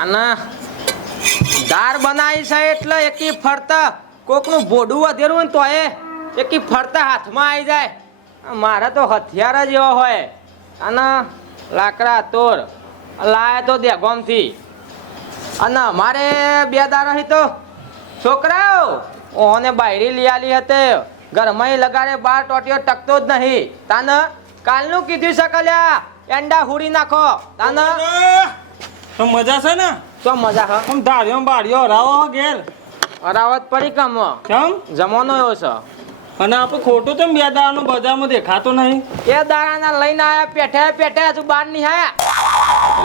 તાના દાર બનાવી છે એટલે એકી ફરતા કોકનું બોડું વધેરું હોય ને તો એકી ફરતા હાથમાં આવી જાય. મારા તો હથિયાર જ એવા હોય. અને લાકડા તોડ લાયા તો દેગોમથી. અને મારે 2 દાડા તો છોકરાઓ ઓને બાયડી લઈ આલી હતી. ઘરમાં લગાડે બાર ટોટીઓ ટકતો જ નહીં. તાને કાલનું કીધું છે કલ્યા એંડા હુડી નાખો. તાને તો મજા છે ને? તો મજા હ આમ ધાર્યો બાળ્યો હરાવો ઘેર અરાવત પડી કમ કેમ? જમાનો એવો છે. અને આપણે ખોટું તો 2 દાડાનું બજારમાં દેખાતો નહીં. એ દાડાના લઈને આયા પેઠે પેઠે હજુ બહાર નહીં આયા.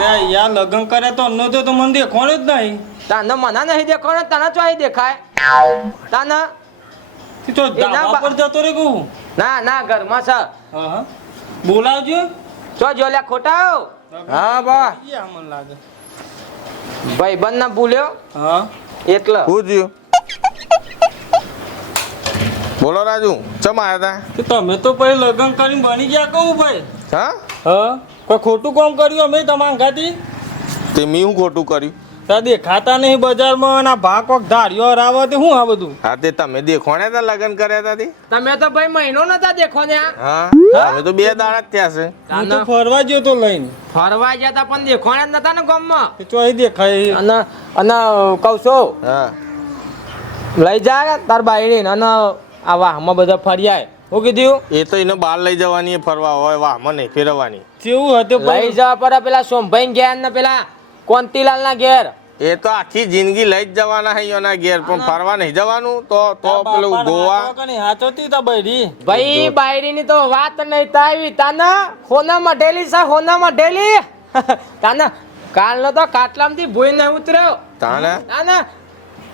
અરે યાર લગ્ન કરે તો અન્નો તો મને દેખવાનું જ નહીં. તને મને નહીં દેખાય તને ચોઈ દેખાય. તને તો ધાબા પર જતો રે કહું. ના ના ઘરમાં છે. હા બોલાવજો. ચો જો લ્યા ખોટા. હા બા યા મને લાગે ભાઈ બંધ ના ભૂલ્યો હા એટલે પૂછ્યું. બોલો રાજુ ચમ આવ્યા તો તમે તો પછી લગ્ન કરીને બની ગયા કહું ભાઈ. હતા? હા કોઈ ખોટું કામ કર્યું અમે તમારા અંગાથી? તે મેં હું ખોટું કર્યું? તા દેખાતા નહીં બજારમાં અને આ ભા કોક ધાર્યો હરાવો તે શું આ બધું? હા તે તમે દેખોણે હતા લગ્ન કર્યા હતા તે? તમે તો ભાઈ મહિનો નતા દેખો ને. હા અમે તો 2 દાડા જ થયા છે. હું તો ફરવા ગયો તો લઈને. ફરવા જતા પણ દેખોણા જ નતા ને ગામમાં. તે ચોય દેખાય. અને અને કહું છું હા લઈ જા તાર બાયડી અને આ વાહમાં બધા ફર્યા. હું કીધું એ તો એને બહાર લઈ જવાની ફરવા હોય વાહમાં નહીં ફેરવવાની. કેવું હતું લઈ જવા પર પેલા સોમભાઈ ઘેર ને પેલા કોંતીલાલ ના ઘેર. એ તો આખી જિંદગી લઈ જ જવાના છે એના ઘેર પણ ફરવા નહીં જવાનું. તો પેલું ગોવા હાચોતી તા બૈરી. ભાઈ બાયડી ની તો વાત નહીં તાવી. તાના હોના મઢેલી છે હોના મઢેલી. તાના કાલનો તો ખાટલામાંથી ભૂઈ ન ઉતર્યો. તાને તાના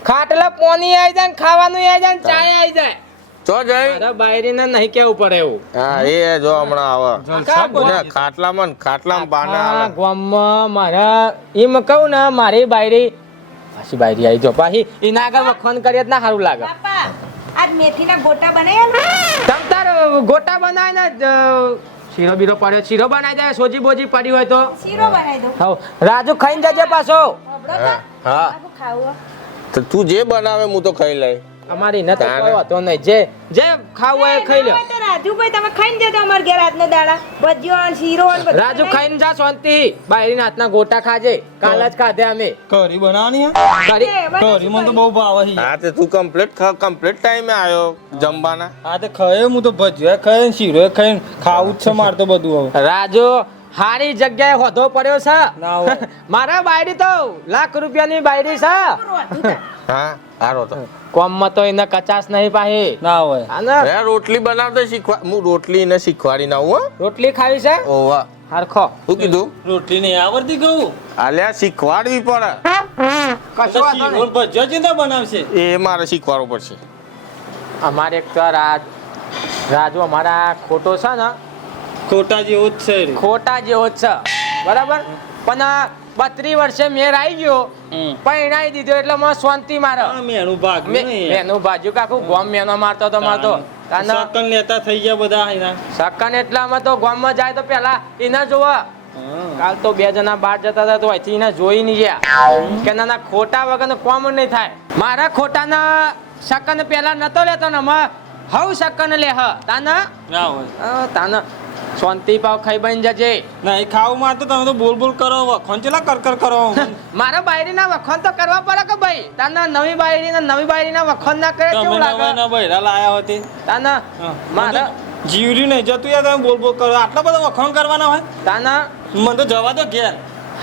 ખાટલા પોની આવી જાય ને ખાવાનું આવી જાય ને ચાય આવી જાય. ચો જઈ મારા બાયડી ને નહીં કેવું પડે એવું. હા એ જો હમણાં આવે ખાટલામાં બાના આ ગામમાં મારા એમ કહું ને મારી બાયડી પાછી બાયડી આવી જો પાછી એના આગળ વખોન કરીએ ના સારું લાગે. પાપા આજ મેથીના ગોટા બનાવ્યા ને? તમ તાર ગોટા બનાય ને શીરો બીરો પડ્યો શીરો બનાવી દે. સોજી બોજી પડી હોય તો શીરો બનાવી દો. હાવ રાજુ ખાઈને જજે પાછો. હબળો તો હા આખું ખાવું. તો તું જે બનાવે હું તો ખાઈ લઈ. અમારી નથી કોઈ વાતો નહીં. જે ખાવું હોય એ ખાઈ લે. તો રાજુભાઈ તમે ખાઈને જજો અમાર ઘેર આજનો દાડા ભજીયો અને શીરો અને બધું રાજુ ખાઈને જા શાંતિ. બાયરીના હાથના ગોટા ખાજે. કાલ જ ખાધે અમે. કરી બનાવવાની હે? કરી કરી મને તો બહુ ભાવે છે. હા તે તું કમ્પ્લીટ ટાઈમે આવ્યો જમવાના. હા તે ખાય હું તો ભજીયા ખાય ને શીરો ખાય ખાવું જ છે મારે તો બધું હવે. રાજુ હારી જગ્યાએ હોધો પડ્યો છે. ના હોય. મારા બાયડી તો લાખ રૂપિયાની બાયડી છે. હા હારો તો કોમમાં તો એને કચાશ નહીં પાહી. ના હોય. આને એ રોટલી બનાવતા શીખવા હું રોટલી ને શીખવાડી ના હું. રોટલી ખાવી છે ઓવા હરખો. શું કીધું? રોટલી નહીં આવડતી કહું. આલ્યા શીખવાડવી પડે. કશો વાંધો શીરો નહીં. ભજીયો ચિંતા બનાવશે. એ મારે શીખવાડવું પડશે. અમારે એક તો રાજુ અમારા ખોટો છે ને ખોટા જેવો જ છે રે. ખોટા જેવો જ છે બરાબર. પણ 32 વર્ષે મેર આવી ગયો પરણાઈ દીધો એટલે મને શાંતિ મારે. હા, મેનું ભાગ નહીં. મેનું બાજુ કાકું ગોમ મેનો મારતો તો મારતો. સકન લેતા થઈ ગયા બધા એના. સકન એટલામાં તો ગામમાં જાય તો પેલા એને જોવા. કાલ તો 2 જણા બહાર જતા હતા તો અહીંથી એને જોઈ નહીં ગયા કે ના ખોટા વગર કોમ નહીં થાય. મારા ખોટાના સકન પેલા નતો લેતો ને હવ સકન લે હ તાના ના હોય. તાના શાંતિ પાવ ખાઈ બન જજે. નહીં ખાવું માં તો તમે તો બોલ બોલ કરો વખોન ચેલા કર કરો. મારા બાયરીના વખોન તો કરવા પડે કે ભાઈ. તાના નવી બાયરીના વખોન ના કરે તમે કેવું નવા લાગે? ના બૈરા લાયા હોતી. તાના મારા જીવરી નહીં જતું યાર તમે બોલ બોલ કરો આટલા બધા વખોણ કરવાના હોય. તાના મને તો જવા દો ઘેર.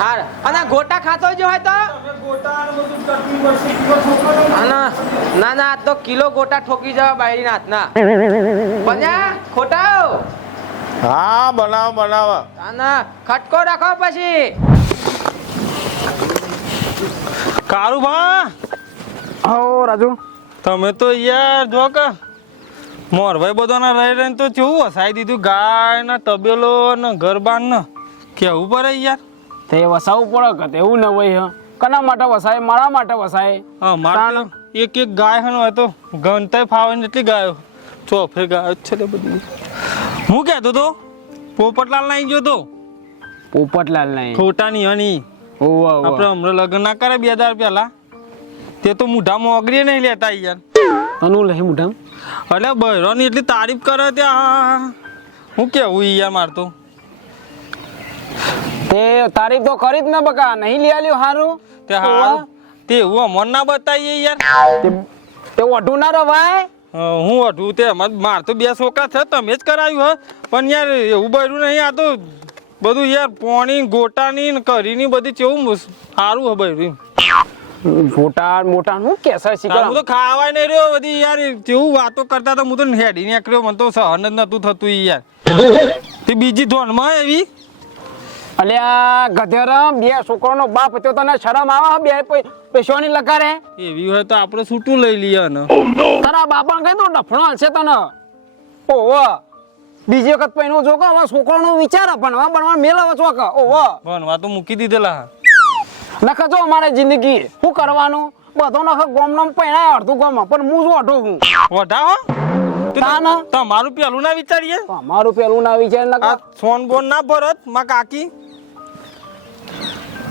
હાર અને ગોટા ખાતો જો હોય તો ના ના આ તો કિલો ગોટા ઠોકી જવા બાયરીના હાથના. બન્યા ખોટા હા બનાવ. તાના ખટકો રાખો પછી. કારું ભા આવો રાજુ. તમે તો યાર જો કે મોરભાઈ બધાના રહી રહીને તો કેવું વસાઈ દીધું ગાય ને તબેલો ને ઘર બાર ને કેવું પડે યાર. તે વસાવવું પડે કે તેવું ન હોય કના માટે વસાય મારા માટે વસાય. હા મારે એક ગાય હન હોય તો ગણતાય ફાવે ને એટલી ગાયો ચોફે ગાયો જ છે તે બધી. હું કહેતો તો પોપટલાલ નાઈ ગયો તો પોપટલાલ નહીં ખોટાની હની ઓવા આપણે ઓવા હમણાં લગ્ન ના કરે 2 દાડા પહેલા તે તો મુઢામાં ઓગળી નહીં લેતા યાર. તનું લહી મુઢામ એટલે બહેરોની એટલી તારીફ કરે ત્યાં હું કેવું યાર માર તો. તે તારીફ તો કરી જ ને બકા નહીં લઈ આલ્યો હારું તે હારું તે એવું અમન ના બતાવીએ યાર. તે ઓઢું ના રવાય હું અઢું તે માર તો 2 છોકરા છે તમે જ કરાવ્યું હે પણ યાર એવું બહેરું નહીં. આ તો બધું યાર પોણી ગોટાની ને કરીની બધી કેવું સારું હે બહેરું. મોટા મોટા હું કેસે હું શીખર તો ખાવાય નહીં રહ્યો બધી યાર કેવું વાતો કરતા તો હું તો હેડી નીકળ્યો મને તો સહન જ નતું થતું ઈ યાર. તે બીજી ધોનમાં એવી અલ્યા ગધેરમ 2 છોકરાનો બાપ હતો તને શરમ આવે 2 પૈસાની લગારે એવી હોય તો આપણે છૂટું લઈ લઈએ ને. તારા બાપાને કહી દો ડફણો હલશે તને ઓહો બીજી વખત પૈનો જો કે અમારા છોકરાનો વિચાર ભણવા ભણવા મેળવે છો કે ઓહો ભણવા તો મૂકી દીધેલા. નખ જો અમારે જિંદગી શું કરવાનું બધો નખ ગોમનો પૈણા અડધું ગોમ પણ હું જો અઢો હું વઢાવો તાના તમારું પેલું ના વિચારીએ. અમારું પેલું ના વિચાર આ નખ સોન બોન ના ભરત માં કાકી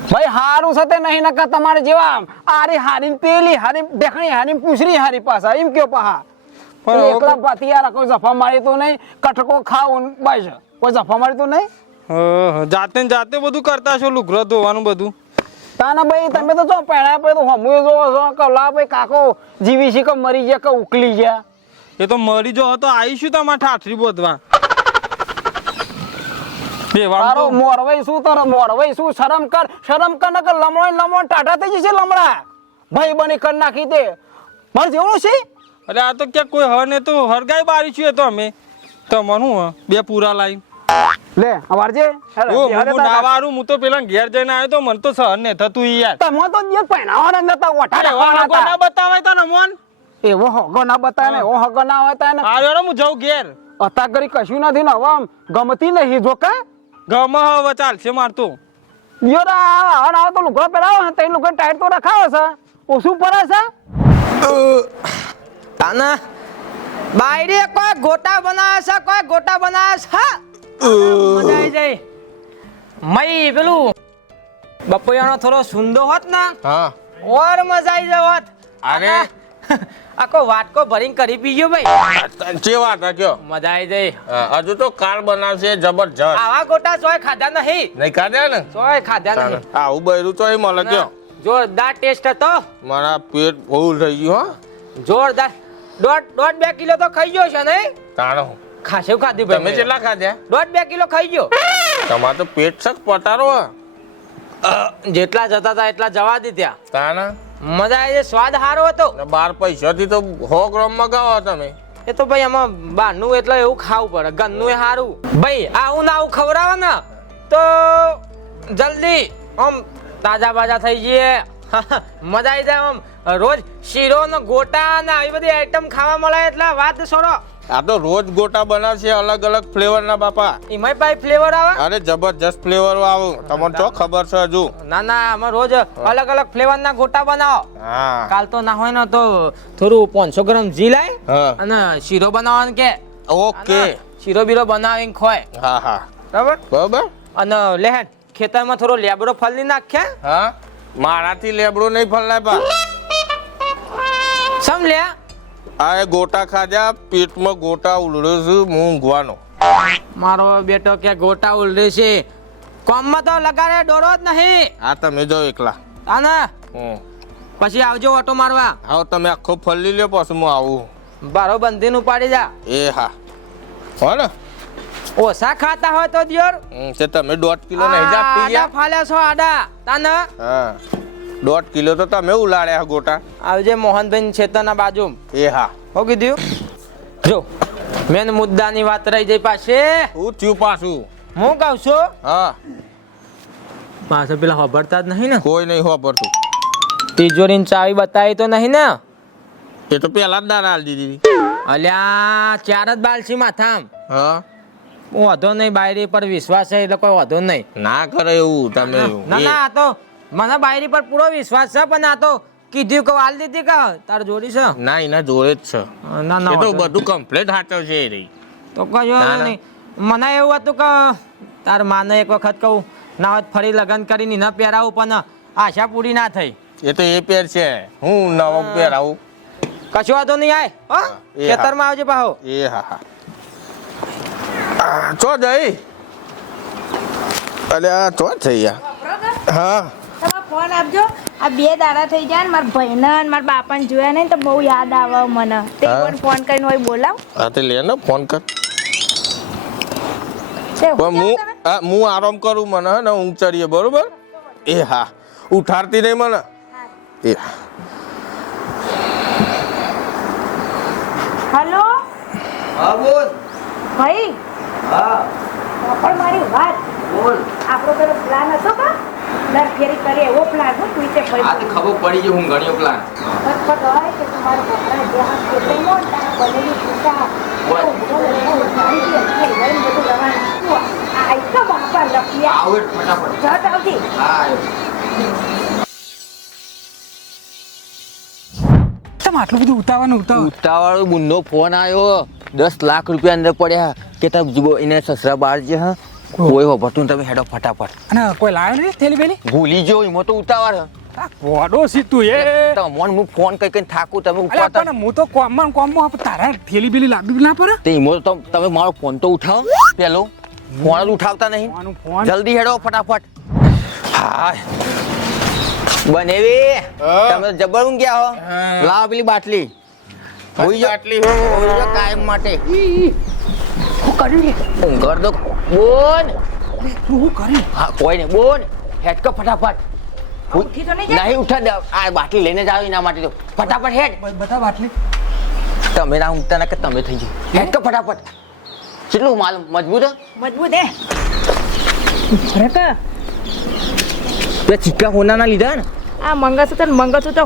ભાઈ હારું છે તે નહીં નકા તમારે જેવા આરી હારી પેલી હારી દેખણી હારી પૂછરી હારી પાછા એમ કયો પાહા પણ પણ એકલા પાતિયારા કોઈ જફા મારી તો નહીં કટકો ખાવું બસ કોઈ જફા મારી તો નહીં જાતે ને જાતે બધું કરતા છો લુગરો ધોવાનું બધું. તાના ભાઈ તમે તો જો પહેણા પછી તો હમુય જોવો છો કે લા ભાઈ કાકો જીવી છે કે મરી ગયા કે ઉકલી ગયા એ તો મરી જો હતો આવીશું તમારે ઠાઠરી બોધવા. તારો મોરવાઈ શું તારો મોરવાઈ શું શરમ કર ને કે લમણો ટાટા થઈ જશે લમડા ભાઈ બની કર નાખી દે મારે જેવડું છે અરે આ તો ક્યાં કોઈ હ ને તો હરગાઈ બારી છીએ તો અમે તમારું હ 2 પૂરા લાઈન લે અવારજે હું નાવારું હું તો પેલા ઘેર જઈને આવ્યો તો મને તો સહન ને થતું ઈ યાર. તમે તો જે પહેણાવાના નતા ઓઠા એવા રાખવાના હગો ના હતા બતાવાય તો ને મોન. એવો હગો ના બતાય ને એવો હગો ના હોય તાને આ રેડો હું જાઉં ઘેર અત્યાર કરી કશું નથી ને હવે આમ ગમતી નહીં જોકા ગમાં હવે ચાલશે મારતું. યોરા આવ તો લુગડો પહેરાવો ને તઈ લુગડો ટાઈટ તો રખાવો છે ઓછું પડે છે તાના બાયરે કોઈ ગોટા બનાવે છે કોઈ ગોટા બનાવે છે મજા આવી જાય. મય પેલું બપોયાનો થોડો સુંદો હોત ને હા ઓર મજા આવી જાય હોત. અરે આખો વાટકો ભરીને કરી પીજો ભાઈ જે વાત હે કયો મજા આવી જાય. હજુ તો કાલ બનાવશે જબરજસ્ત. આવા ગોટા સોય ખાધા નહીં નહીં ખાધા ને સોય ખાધા નહીં. આવું બૈરું તો એ મળે કયો જોરદાર ટેસ્ટ હતો મારા પેટ ફૂલ થઈ ગયું જોરદાર. દોઢ 2 કિલો તો ખાઈ ગયો છે નહીં તાણો ખાસું ખાધું તમે ભાઈ કેટલા ખાધ્યા? દોઢ 2 કિલો ખાઈ ગયો. તમારે તો પેટ સક પટારો હે. જેટલા જતા હતા એટલા જવા દીધા. તાણા મજા આવી જાય સ્વાદ સારો હતો. ને 12 પૈસાથી તો 100 ગ્રામ મગાવો તમે. એ તો ભાઈ આમાં બહારનું એટલે એવું ખાવું પડે ઘરનું એ સારું ભાઈ. આવું ને આવું ખવડાવો ને તો જલ્દી આમ તાજા બાજા થઈ જઈએ. મજા આવી જાય આમ રોજ શીરો ને ગોટા ને આવી બધી આઈટમ ખાવા મળે એટલે વાત છોડો. આ તો રોજ ગોટા બનાવશે અલગ અલગ ફ્લેવર ના બાપા. એમાંય ભાઈ ફ્લેવર આવે. અરે જબરજસ્ત ફ્લેવર આવે તમને તો ખબર છે હજુ. ના ના અમે રોજ અલગ અલગ ફ્લેવર ના ગોટા બનાવો. હા કાલ તો ના હોય ને તો થોડું 500 ગ્રામ જી લાય હા અને શીરો બનાવવાનું કે ઓકે શીરો બીરો બનાવીને ખોય હા હા બરાબર. બરાબર અને લેહેડ ખેતરમાં થોડો લેબડો ફલની નાખે હા મારાથી લેબડો નહીં ફલાય પા. સમ લે આ એ ગોટા ખાધા પેટમાં ગોટા ઉલળ્યો છું હું ઊંઘવાનો. મારો બેટો કે ગોટા ઉલરે છે કોમમાં તો લગાડે ડોરો જ નહીં. આ તમે જાઓ એકલા. આના હમ પછી આવજો ઓટો મારવા. હા તમે આખો ફલી લ્યો પછી હું આવું. બારો બંધીનું પાડી જા. એ હા હો ને ઓછા ખાતા હોય તો દિયોર તે તમે 1.5 કિલો નહીં જાપી આડા ગયા. ફાલ્યા છો આડા તાના. હા 1.5 કિલો તો તમે ઉલાડ્યા ગોટા. આવજે મોહનભાઈ છેતરના બાજુ. એ હા હો કીધું જો મેન મુદ્દાની વાત રહી જઈ પાસે. હું થયું પાછું. હું કહું છું હા પાછા પેલા ખબરતા જ નહીં ને કોઈ નહીં વાપરતું. તિજોરીની ચાવી બતાવી તો નહીં ને. એ તો પેલા જ દાના આલી દીધી. અલ્યા 4 જ બાલસી માથામ. હા વાંધો નહીં બાયરી પર વિશ્વાસ છે એટલે કોઈ વાંધો નહીં. ના કરે એવું તમે. ના ના આ તો મને બાયરી પર પૂરો વિશ્વાસ છે પણ આ તો કીધું કે આલ દીધી કે તાર જોડી છે. ના એના જોડે જ છે. ના ના એ તો વાંધો બધું કમ્પ્લીટ હાચવ છે એ રહી. તો કયો ના, ના. નહીં મને એવું હતું કે તાર માને એક વખત કહું ના હોત ફરી લગ્ન કરીને ન પહેરાવું પણ આશા પૂરી ના થઈ. એ તો એ પેર છે, હું નવો પેર આવું. કશો વાંધો નહીં આય હો એ હા. ખેતરમાં આવજે પાહો. એ હા હા. ચો જઈ અલ્યા ચો થઈ યાર. હા તમે ફોન આપજો. આ 2 દાડા થઈ જાય ને મારા ભાઈને ને મારા બાપાને જોયા નહીં તો બહુ યાદ આવે મને. તે હા. પણ ફોન કરીને હોય બોલાવ. હા તે લે ને ફોન કર. તે પણ હું હું આરામ કરું, મને હે ને ઊંઘ ચડીએ બરોબર. એ હા ઉઠાડતી નહીં મને. એ હા. હલો હા બોલ. ભાઈ હા પણ મારી વાત બોલ. આપણો પેલો પ્લાન હતો કા દર ફેરી કરે એવો પ્લાન હું તું તે આ તો ખબર પડી ગઈ હું ઘણીઓ પ્લાન. ફટફટ હોય કે તમારો છોકરા જે હાથ કેટલે મોન તારા બનેલી પૂછા બોલ. આવો એટલે ફટાફટ. હા આવ્યો. તમે આટલું બધું ઉતાવળ ઉતાવાળો બુનનો ફોન આવ્યો 10 લાખ રૂપિયા અંદર પડ્યા કે તાર એને સસરા બાર છે હા કોઈ હોભતું તમે હેડો ફટાફટ અને કોઈ લાવ્યો નહીં થેલી બેલી ભૂલી ગયો એમાં તો ઉતાવળ ગોડો સીતું એ તમને હું ફોન કઈ થાકું તમે અલ્યા ઉપાડતા પણ હું તો કોમમાં તારા થેલી બેલી લાવી ના પડે તે એમાં તો તમે મારો ફોન તો ઉઠાવો પેલો ફોન જ ઉઠાવતા નહીં ફોન ફોન જલ્દી હેડો ફટાફટ હા બનેવી તમે જબર ઊંઘ ગયા હો લાવ પેલી બાટલી હોઈ જાઓ. આટલી હોઈ જાઓ કાયમ માટે ઊંઘ કર દો બોન શું કરી હા કોઈ નહીં બોન હેડ કર ફટાફટ ઉઠી તો નહીં જાય? નહીં ઉઠા દે આ બાટલી લઈને જ આવ્યો એના માટે તો ફટાફટ હેડ બધા બાટલી તમે ના ઊંઘતા ના કે તમે થઈ ગયું હેડ કર ફટાફટ કેટલું માલ મજબૂત હે? મજબૂત હે ખરેખર બે ચીકા હોનાના લીધા ને આ મંગળસૂત્ર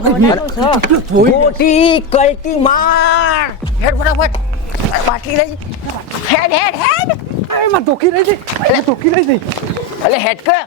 હોનાનું છે મોટી કલટી માર હેડ ફટાફટ અરે બાટલી લઈ હેડ હેડ હેડ અરે માં ધોકી રહી છે ધોકી રહી છે અલે હેડ કર